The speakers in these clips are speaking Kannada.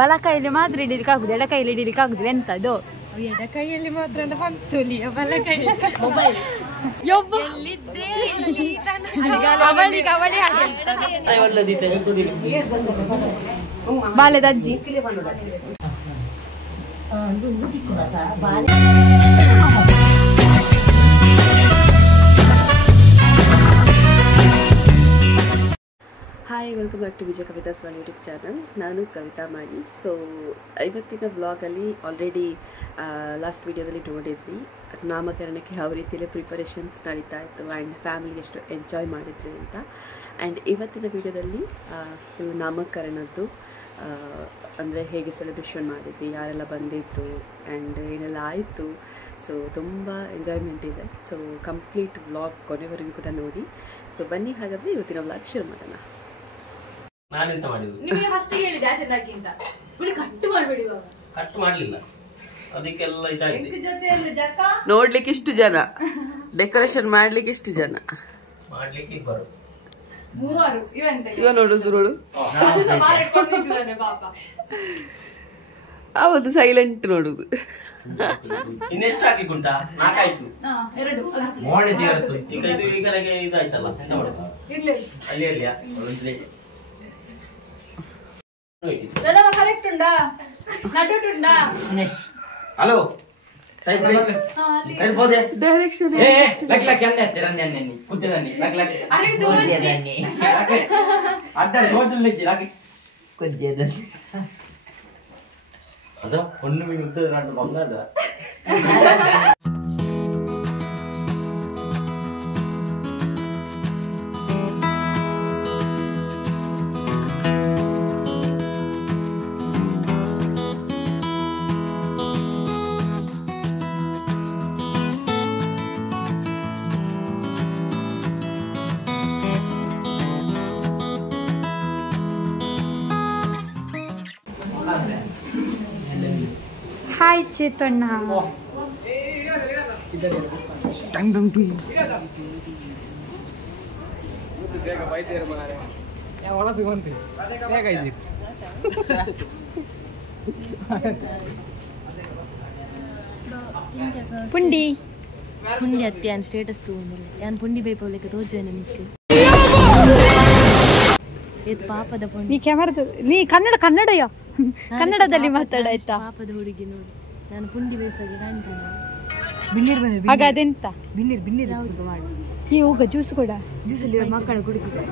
ಬಲಕೈಯಲ್ಲಿ ಮಾತ್ರ ಹಿಡಿಲಿಕ್ಕೆ ಆಗುದು, ಎಡಕೈಯಲ್ಲಿ ಹಿಡಿಲಿಕ್ಕೆ ಆಗುದಿಲ್ಲ. ಎಂತದು? ಎಡಕೈಯಲ್ಲಿ ಮಾತ್ರ ಬಾಲ್ಯದ ಅಜ್ಜಿ. Hi, welcome back to Vijaya Kavita's one YouTube channel. ನಾನು ಕವಿತಾ ಮಾಡಿ. ಸೊ ಇವತ್ತಿನ ವ್ಲಾಗಲ್ಲಿ ಆಲ್ರೆಡಿ ಲಾಸ್ಟ್ ವಿಡಿಯೋದಲ್ಲಿ ನೋಡಿದ್ವಿ ನಾಮಕರಣಕ್ಕೆ ಯಾವ ರೀತಿಯಲ್ಲಿ ಪ್ರಿಪರೇಷನ್ಸ್ ನಡೀತಾ ಇತ್ತು ಆ್ಯಂಡ್ ಫ್ಯಾಮಿಲಿ ಎಷ್ಟು ಎಂಜಾಯ್ ಮಾಡಿದ್ವಿ ಅಂತ. ಆ್ಯಂಡ್ ಇವತ್ತಿನ ವಿಡಿಯೋದಲ್ಲಿ ಫುಲ್ ನಾಮಕರಣದ್ದು ಅಂದರೆ ಹೇಗೆ ಸೆಲೆಬ್ರೇಷನ್ ಮಾಡಿದ್ವಿ, ಯಾರೆಲ್ಲ ಬಂದಿದ್ದರು ಆ್ಯಂಡ್ ಏನೆಲ್ಲ ಆಯಿತು. ಸೊ ತುಂಬ ಎಂಜಾಯ್ಮೆಂಟ್ ಇದೆ. ಸೊ ಕಂಪ್ಲೀಟ್ ವ್ಲಾಗ್ ಕೊನೆವರೆಗೂ ಕೂಡ ನೋಡಿ. ಸೊ ಬನ್ನಿ, ಹಾಗಾದರೆ ಇವತ್ತಿನ ವ್ಲಾಗ್ ಶುರು ಮಾಡೋಣ. ನಾನೆಂತ ಮಾಡಿದ್ದು? ನಿಮಗೆ ಫಸ್ಟ್ ಹೇಳಿದೆ ಆಚೆದಾಗಿಂತ ಕಟ್ಟು ಮಾಡಬೇಡಿ. ಕಟ್ಟು ಮಾಡಲಿಲ್ಲ, ಅದಕ್ಕೆಲ್ಲ ಇದಾಗಿದೆ. ನೋಡ್ಲಿಕ್ಕೆ ಇಷ್ಟು ಜನ, ಡೆಕೋರೇಷನ್ ಮಾಡ್ಲಿಕ್ಕೆ ಇಷ್ಟು ಜನ, ಮಾಡ್ಲಿಕ್ಕೆ ಇಬ್ಬರು, ಮೂವರು. ಇವ ನೋಡುದು ನೋಡು, ಅವತ್ತು ಸೈಲೆಂಟ್ ನೋಡುದು. ಇನ್ನೆಷ್ಟು ಹಾಕಿ ಗುಂಟ? ನಾಲ್ಕಾಯ್ತು, ಈಗ ಇದು ಈಗಲೇ ಇದಾಯ್ತಲ್ಲ, ಎಂತ ಮಾಡುತ್ತಾ ಅಲ್ಲಿ ಅಲ್ಲಿಯಾ? ಕರೆಕ್ಟ್ ಉಂಟಾ? ನಡುಟುಂಟಾ? ಹಲೋ ಡೈರೆಕ್ಷನ್ ಅದು ಒಂದು ಮಿನಿಟ್ ಎರಡು ಬಂಗದ. ಹಾಯ್ ಚೇತಣ್ಣ. ಪುಂಡಿ ಪುಂಡಿ ಅತ್ತಿ ಯಾನ್ ಸ್ಟೇಟಸ್ ತಗೊಂಡಿಲ್ಲ, ಯಾನ್ ಪುಂಡಿ ಬೈಪವ್ಲಿಕ್ಕೆ ತೋಜನ ನಿಕ್ಕೆ ಇದು ಪಾಪದ ಪುಂಡಿ. ನೀ ಕ್ಯಾಮರಾ ನೀ ಕನ್ನಡಯ್ಯ, ಕನ್ನಡದಲ್ಲಿ ಮಾತಾಡ ಆಯ್ತಾ? ಪಾಪದ ಹುಡುಗಿ ನೋಡಿ, ನಾನು ಪುಂಡಿ ಬೇಯಿಸಾಗೆ ಕಾಣ್ತಾನೆ. ಆಗ ಅದೆಂತ ಬಿನ್ನೀರ್ ಮಾಡಿ ಈ ಹೋಗ ಜ್ಯೂಸ್ ಕೂಡ, ಜ್ಯೂಸಲ್ಲಿ ಮಕ್ಕಳು ಕುಡಿತಿದ್ದಾರೆ.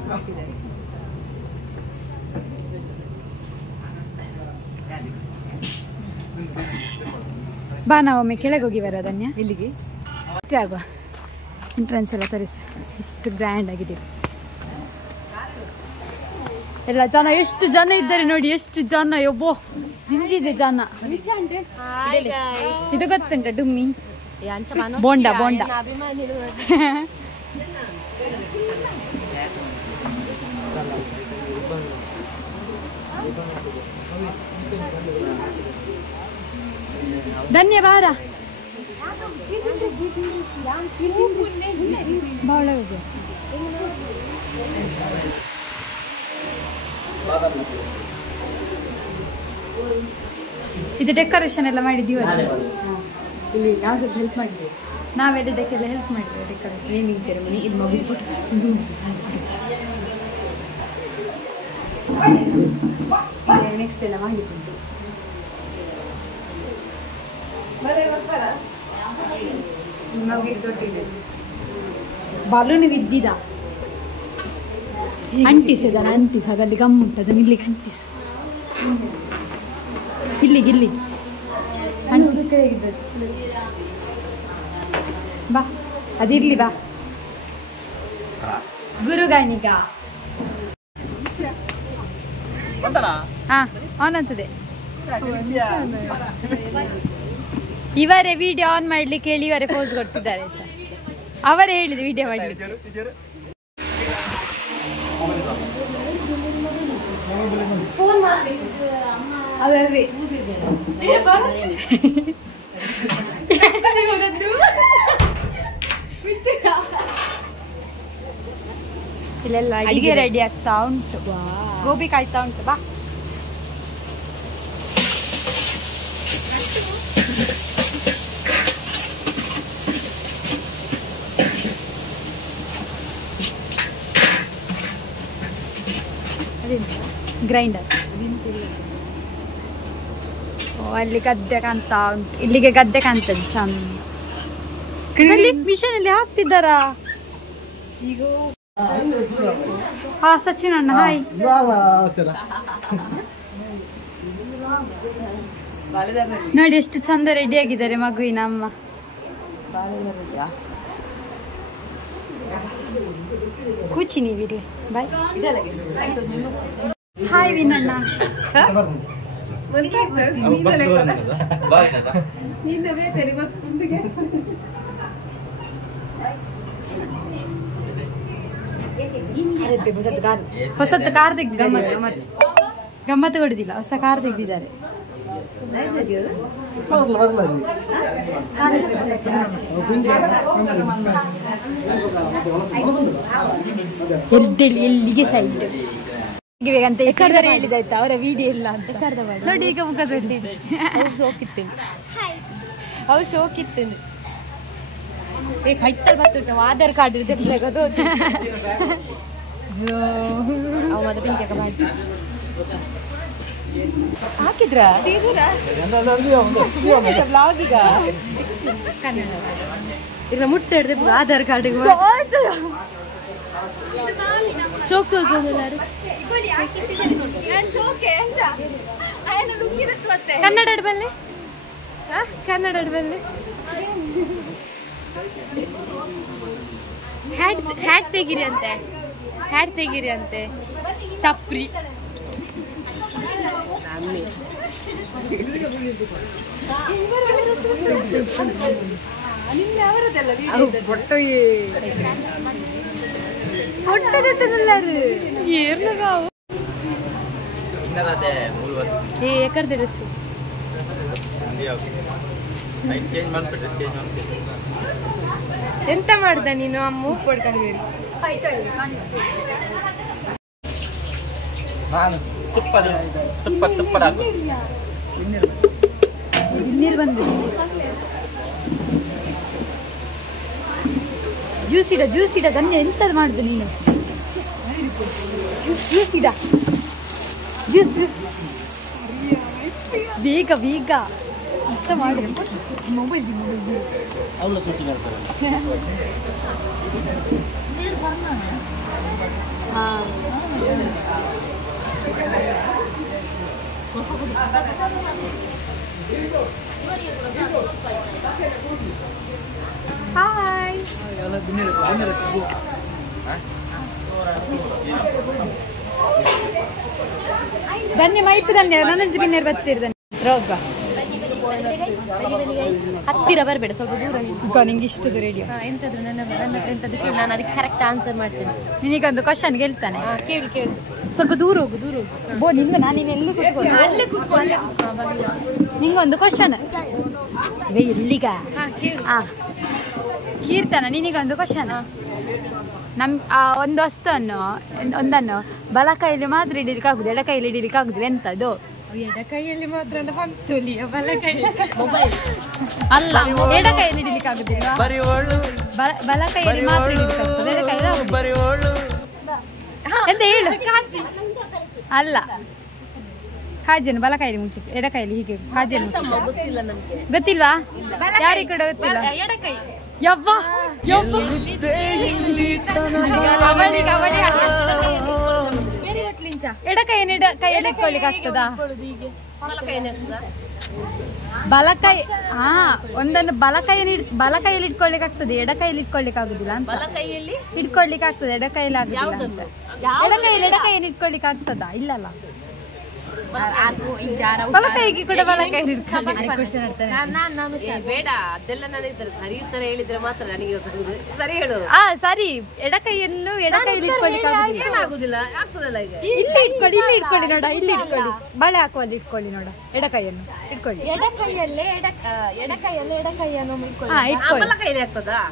ಬಾ ನಾವೊಮ್ಮೆ ಕೆಳಗೆ ಹೋಗಿ ಬರೋದನ್ಯ. ಎಲ್ಲಿಗೆ ಆಗುವ ಎಂಟ್ರೆನ್ಸ್ ಎಲ್ಲ ತರಿಸ. ಎಷ್ಟು ಗ್ರ್ಯಾಂಡ್ ಆಗಿದೆ ಎಲ್ಲ. ಜನ ಎಷ್ಟು ಜನ ಇದ್ದಾರೆ ನೋಡಿ, ಎಷ್ಟು ಜನ, ಒಬ್ಬೋ ಜಿಂಜಿದೆ ಜನ. ಇದು ಗೊತ್ತುಂಟ ಡುಮ್ಮಿ ಬೋಂಡ ಬೋಂಡ. ಧನ್ಯವಾದ. ಬಾಳ ಇದು ಡೆಕೋರೇಷನ್ ಎಲ್ಲ ಮಾಡಿದ್ದೀವಲ್ಲ, ಇಲ್ಲಿ ನಾವು ಸ್ವಲ್ಪ ಹೆಲ್ಪ್ ಮಾಡಿದ್ದೇವೆ. ನಾವೆಲ್ಲದಕ್ಕೆಲ್ಲ ಹೆಲ್ಪ್ ಮಾಡಿದ್ದೇವೆ. ಡೆಕೋರೇಷನ್, ನೇಮಿಂಗ್ ಸೆರೆಮನಿ, ಇದು ಮಗುದು ಫೋಟೋ ನೆಕ್ಸ್ಟ್ ಎಲ್ಲ ಮಾಡಿಕೊಂಡು ಮಗುವಿಗೆ ದೊಡ್ಡಿದೆ ಬಲೂನ್ ಬಿದ್ದಿದ. ಅಂಟಿಸು ಅದನ್ನು, ಅಂಟಿಸು. ಹಾಗಲ್ಲಿ ಗಮ್ ಉಂಟು, ಅದನ್ನು ಇಲ್ಲಿಗೆ ಅಂಟಿಸು. ಇಲ್ಲಿಗೆ ಬಾ, ಅದಿರ್ಲಿ ಬಾ. ಗುರುಗಾನಿಗ ಹಾ ಆನ್ ಅಂತದೆ. ಇವರೇ ವಿಡಿಯೋ ಆನ್ ಮಾಡ್ಲಿಕ್ಕೆ ಹೇಳಿ ಇವರೇ ಪೋಸ್ ಕೊಡ್ತಿದ್ದಾರೆ ಅಂತ ಅವರೇ ಹೇಳಿದ್ರು ವಿಡಿಯೋ ಮಾಡ್ಲಿಕ್ಕೆ. ಅದಲ್ವೇ ಇಲ್ಲೆಲ್ಲ ಅಡಿಗೆ ರೆಡಿ ಆಗ್ತಾ ಉಂಟು. ಗೋಬಿ ಕಾಯ್ತಾ ಉಂಟು. ಬಾ ಗ್ರೈಂಡರ್. ಅಲ್ಲಿ ಗದ್ದೆ ಕಾಣ್ತಾ ಉಂಟು. ಇಲ್ಲಿಗೆ ಗದ್ದೆ ಕಾಣ್ತದೆ ಚಂದ. ಮಿಷನ್ ಅಲ್ಲಿ ಹಾಕ್ತಿದ್ದಾರಾ ಈಗ? ಹಾ ಸಚಿನ್ ಅಣ್ಣ ಹಾಯ್. ನೋಡಿ ಎಷ್ಟು ಚಂದ ರೆಡಿ ಆಗಿದ್ದಾರೆ ಮಗುವಿನ ಅಮ್ಮ. ಕೂಚಿ ನೀವಿಲ್ಲಿ ಬಾಯ್. ಹಾಯ್ ವಿನಣ್ಣ. ಹೊಸತ್ತು ಕಾರ್ ತೆಗ್ದು ಗಮ್ಮತ್ತು ಕೊಡುದಿಲ್ಲ. ಹೊಸ ಕಾರ್ ತೆಗ್ದಿದ್ದಾರೆ. ಎಲ್ಲಿಗೆ ಸೈಡ್ ಅಂತ ಹೇಳಿದಾಯ್ತಾ ಅವರ ವಿಡಿಯೋ ಇಲ್ಲ ಅಂತ ನೋಡಿ. ಈಗ ಮುಖದಲ್ಲಿ ಶೋಕಿತ್ತೇನೆ. ಅವ್ರು ಶೋಕಿತ್ತೇನೆ. ಕೈತಲ್ ಬರ್ತ ಆಧಾರ್ ಕಾರ್ಡ್ ತೆಗೆದು ಹಾಕಿದ್ರ ಈಗ ಮುಟ್ಟ ಹಿಡ್ದು ಆಧಾರ್ ಕಾರ್ಡ್ ಶೋಕ್ ತೋರಿಸೋದು. ಕನ್ನಡ ಅಡ್ಬಲ್ಲೆ ಕನ್ನಡ ಅಡ್ಬಲ್ಲೆ ಹ್ಯಾಟ್ ತೆಗಿರಿ ಅಂತೆ. ಹ್ಯಾಟ್ ತೆಗಿರಿ ಅಂತೆ. ಚಪ್ರಿ ಎಕರ್ದೆ ಡ್ರೆಸ್ ಎಂತ ಮಾಡ್ದ ನೀನು? ಅಮ್ಮ ನೀರು ಬಂದು ಜ್ಯೂಸ್ ಇಡ ದನ್ನೆ ಎಂತದ್ದು ಮಾಡುದು ನೀನು? ಜ್ಯೂಸ್ ಇಡ ಜ್ಯೂಸ್ ಬೇಗ ಬೇಗ ಮಾಡು. ಮೊಬೈಲ್ ಹಾಯ್ ಧನ್ಯ ಮೈಪ್ ಧನ್ಯ ನನಂಜು ಬಿನ್ನೇರು ಬರ್ತಿರ್ದಾನೆ ರೋಗ ಹತ್ತಿರ ಬರಬೇಡ, ಸ್ವಲ್ಪ ದೂರ ಈಗ ನಿಂಗೆ ಇಷ್ಟದ ರೇಡಿಯೋ ಎಂತದ್ರು ನನ್ನ ಎಂತದ್ದು ಕೇಳಿ ನಾನು ಅದಕ್ಕೆ ಕರೆಕ್ಟ್ ಆನ್ಸರ್ ಮಾಡ್ತೇನೆ. ನಿನಗೊಂದು ಕ್ವಶನ್ ಕೇಳ್ತಾನೆ, ಕೇಳಿ ಕೇಳಿ. ಸ್ವಲ್ಪ ದೂರ ಹೋಗು ದೂರ ಹೋಗು. ಬೋ ನಿಂಗೆ ನಾನು ಎಲ್ಲಿ ಕೂತ್ಕೊಂಡು ಅಲ್ಲೇ ಕೂತ್ಕೊ ಅಲ್ಲೇ ಕೂತ್ಕೊ. ನಿಂಗೊಂದು ಕ್ವಶನ್ ಎಲ್ಲಿಗ ಕೀರ್ತನ, ನಿನಗೊಂದು ಕ್ವಶನ್. ಒಂದು ವಸ್ತುವನ್ನು ಒಂದನ್ನು ಬಲ ಕೈಯಲ್ಲಿ ಮಾತ್ರ ಹಿಡಿಲಿಕ್ಕೆ ಆಗುದು, ಎಡ ಕೈಯಲ್ಲಿ ಹಿಡಿಲಿಕ್ಕೆ ಆಗುದಿಲ್ಲ. ಎಂತದು? ಎಡ ಕೈಯಲ್ಲಿ ಮಾತ್ರ ಬಂತು, ಬಲ ಕೈ ಮೊಬೈಲ್ ಅಲ್ಲ, ಎಡ ಕೈಯಲ್ಲಿ ಹಿಡಿಲಿಕ್ಕೆ ಆಗುದಿಲ್ಲ. ಬಲ ಕೈಯಲ್ಲಿ ಮಾತ್ರ ಹಿಡಿಲಿಕ್ಕೆ ಆಗ್ತದೆ, ಎಡ ಕೈಯಲ್ಲಿ ಎಂತ ಹೇಳು? ಅಲ್ಲ, ಕಾಜಿಯನ್ನು ಬಲ ಕೈಯಲ್ಲಿ ಮುಟ್ಟಿತ್ತು, ಎಡ ಕೈಯಲ್ಲಿ ಹೀಗೆ ಕಾಜಿಯನ್ನು ಗೊತ್ತಿಲ್ವಾ? ಯಾರಿಗೆ ಕೂಡ ಗೊತ್ತಿಲ್ಲ. ಯವ್ವ ಯವ್ವ ಎಡ ಕೈಯನ್ನು ಎಡ ಕೈಯಲ್ಲಿ ಇಟ್ಕೊಳ್ಳಿಕ್ಕೆ ಆಗ್ತದಾ? ಬಲ ಕೈ ಒಂದನ್ನು ಬಲ ಕೈಯಲ್ಲಿ ಇಟ್ಕೊಳ್ಳಿಕ್ಕೆ ಆಗ್ತದೆ, ಎಡ ಕೈಯಲ್ಲಿ ಇಟ್ಕೊಳ್ಳಿಕ್ಕೆ ಆಗುದಿಲ್ಲ ಅಂತ. ಇಟ್ಕೊಳ್ಳಿಕ್ಕೆ ಆಗ್ತದೆ, ಎಡ ಕೈಯಲ್ಲಿ ಆಗುದಿಲ್ಲ. ಎಡ ಕೈಯಲ್ಲಿ ಇಟ್ಕೊಳ್ಳಿಕ್ಕೆ ಆಗ್ತದಾ? ಇಲ್ಲಲ್ಲ, ಬಲ ಕೈಗೆ ಕೂಡ ಬಲ ಕೈ ಬೇಡ ಅದೆಲ್ಲ ನನಗೆ ಸರಿ ಉತ್ತರ ಹೇಳಿದ್ರೆ ಮಾತ್ರ ನನಗೆ ಸರಿ ಹೇಳು. ಸರಿ, ಎಡ ಕೈಯಲ್ಲೂ ಎಡ ಕೈಯಲ್ಲಿ ಇಟ್ಕೊಳ್ಳಿಕ್ಕೆ ಆಗುದಿಲ್ಲ. ಆಗ್ತದಲ್ಲ ಈಗ ಇಲ್ಲಿ ಇಟ್ಕೊಳ್ಳಿ, ಇಲ್ಲಿ ಇಟ್ಕೊಳ್ಳಿ ನೋಡ, ಇಲ್ಲಿ ಇಟ್ಕೊಳ್ಳಿ, ಬಳೆ ಹಾಕುವಲ್ಲಿ ಇಟ್ಕೊಳ್ಳಿ ನೋಡ, ಎಡ ಕೈಯನ್ನು ಇಟ್ಕೊಳ್ಳಿ. ಎಡ ಕೈಯಲ್ಲೇ ಎಡ ಕೈಯನ್ನು ಇಟ್ಕೊಳ್ಳಿ. ಬಲ ಕೈಯಲ್ಲಿ ಆಗ್ತದಾ?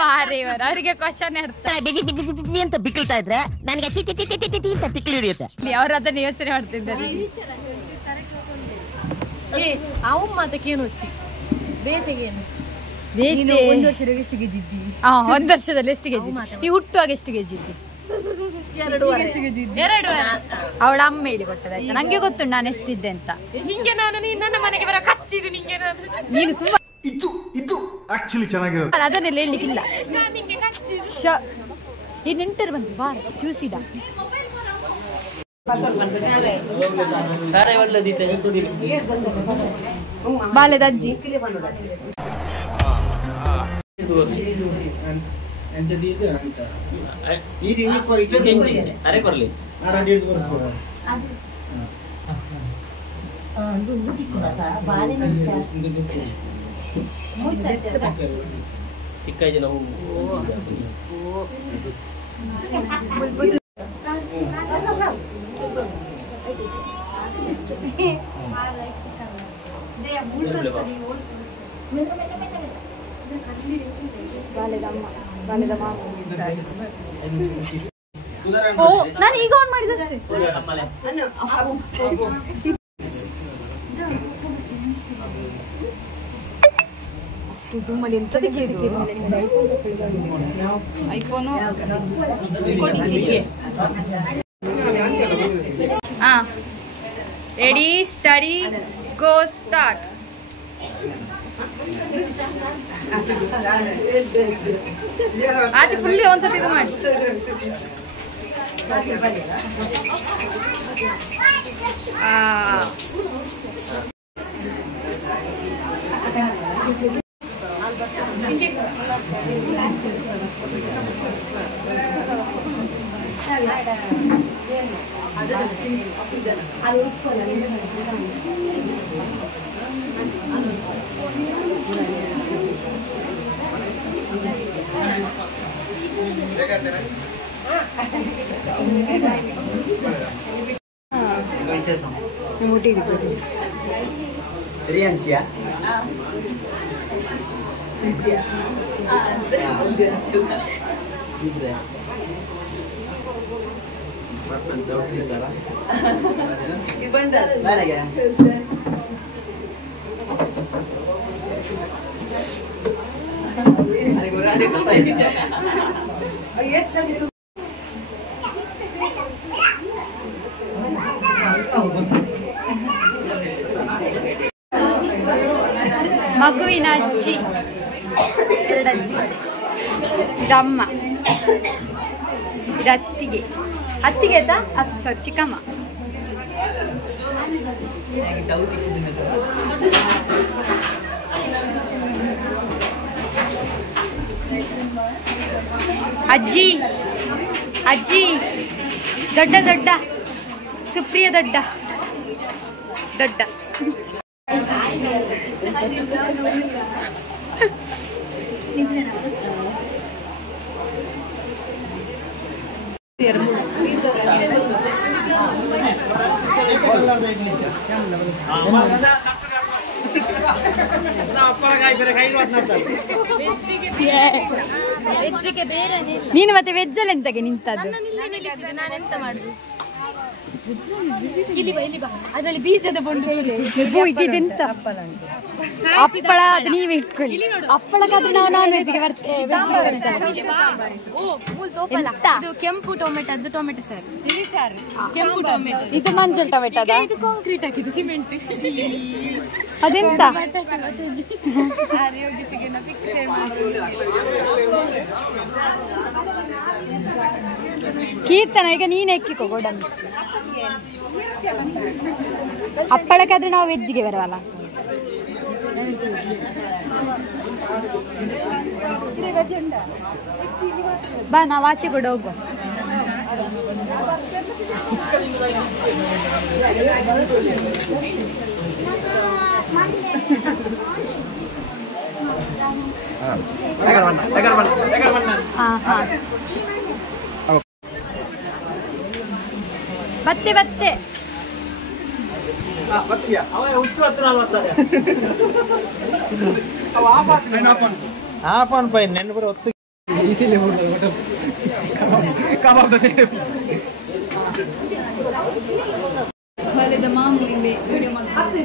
ಮಾರೇವರು ಅವರಿಗೆ ಕ್ವಶನ್ ಅರ್ಥ ಅಂತ ಬಿಕ್ಕಳ್ತಾ ಇದ್ರೆ ನನಗೆ ತಿಕ್ಕಿ ಹಿಡಿಯುತ್ತೆ. ಅವ್ರು ಅದನ್ನ ಯೋಚನೆ ಮಾಡ್ತಿದ್ದಾರೆ. ಅವು ಮಾತಕ್ಕೇನು వచ్చి ಬೇತೆಗೇನು ಒಂದು ವರ್ಷದಲ್ಲಿ ಎಷ್ಟು ಗೆದ್ದಿದ್ದಿ? ಒಂದು ವರ್ಷದಲ್ಲಿ ಎಷ್ಟು ಗೆದ್ದಿದ್ದಿ? ಈ ಹುಟ್ಟುವಾಗ ಎಷ್ಟು ಗೆದ್ದಿದ್ದಿ? 2 ಅವಳ ಅಮ್ಮ ಹೇಳಿ ಕೊಟ್ಟದಾಯ್ತಾ? ನಂಗೆ ಗೊತ್ತುಂಟು ನಾನು ಎಷ್ಟಿದ್ದೆ ಅಂತ. ನಿಂಗೆ ನಾನು ನನ್ನ ಮನೆಗೆ ಬರ ಕಚ್ಚಿದ್ದು ನಿಂಗೆ ನೀನು ಸುಮ್ಮನೆ ಇದು ಆಕ್ಚುಲಿ ಚೆನ್ನಾಗಿರೋದು. ಅದನ್ನೆಲ್ಲ ಹೇಳಲಿಕ್ಕಿಲ್ಲ. ಈ ನೆಂಟರು ಬಂದು ಬಾರ ಚೂಸಿದ ಬಾಲ್ಯದ ಅಜ್ಜಿ ಅರೆ ಬರ್ಲಿ ಚಿಕ್ಕ ನಾವು ನಾನು ಈಗ ಆನ್ ಮಾಡಿದಷ್ಟೇ. ಅಷ್ಟು ಜೂಮಲ್ಲಿ ಎಂತ ಐಫೋನು. ರೆಡಿ ಸ್ಟಡಿ ಗೋ ಸ್ಟಾರ್ಟ್. ಆಚೆ ಫುಲ್ಲಿ ಒಂದ್ಸತಿ ಇದು ಮಾಡಿ. ಮಗುವಿನ ಅಜ್ಜಿ, 2 ಅಜ್ಜಿ, ಇದಮ್ಮ, ಇದು ಅತ್ತಿಗೆ. ಅತ್ತಿಗೆ ಆಯ್ತಾ? ಅದು ಸಾರಿ ಚಿಕ್ಕಮ್ಮ. ಅಜ್ಜಿ ಅಜ್ಜಿ ದೊಡ್ಡ ದೊಡ್ಡ ಸುಪ್ರಿಯ ದೊಡ್ಡ ದೊಡ್ಡ ನೀನು ಮತ್ತೆ ವೆಜ್ ಅಲ್ಲಿ ಎಂತಗೆ ನಿಂತದ್ದು? ನಾನೆಂತ ಮಾಡುದು? ಅದ್ರಲ್ಲಿ ಬೀಜದ ಬೊಂಡು ಇದೆಂತ ಹಪ್ಪಳ? ಅದು ನೀವೇ ಇಟ್ಕೊಳ್ಳಿ. ಹಪ್ಪಳಕ್ಕಾದ್ರೆ ನಾವು ನಾನ್ ವೆಜ್ಗೆ ಬರ್ತೇವೆ. ಕೆಂಪು ಟೊಮೆಟೊ, ಅದು ಟೊಮೆಟೊ ಸಾರು, ತಿಳಿ ಸಾರು, ಕೆಂಪು ಟೊಮೆಟೊ. ಇದು ಮಂಜಲ್ ಟೊಮೆಟೊ ಅದ? ಇದು ಕಾಂಕ್ರೀಟ್ ಹಾಕಿದ್ದು, ಸಿಮೆಂಟ್. ಅದೆಂತ? ಕೀರ್ತನ ಈಗ ನೀನ್ ಎಕ್ಕಿಕೋ ಗೋಡಂಬಿ. ಹಪ್ಪಳಕ್ಕಾದ್ರೆ ನಾವು ವೆಜ್ಜಿಗೆ ಬರವಲ್ಲ. ಬಾ ನಾವು ಆಚೆ ಕೂಡ ಹೋಗುವ. ಬತ್ತೆ ಬತ್ತೆ ಆಪನ್ ಪೈ ನೆನ್ನೆ ಬರೋ ಹೊತ್ತು ಇದಿಲ್ಲ ಕಬಾಬ್ ಹೊಲದ ಮಾಮೂಲಿ ವಿಡಿಯೋ ಮಾಡ್ತಾರೆ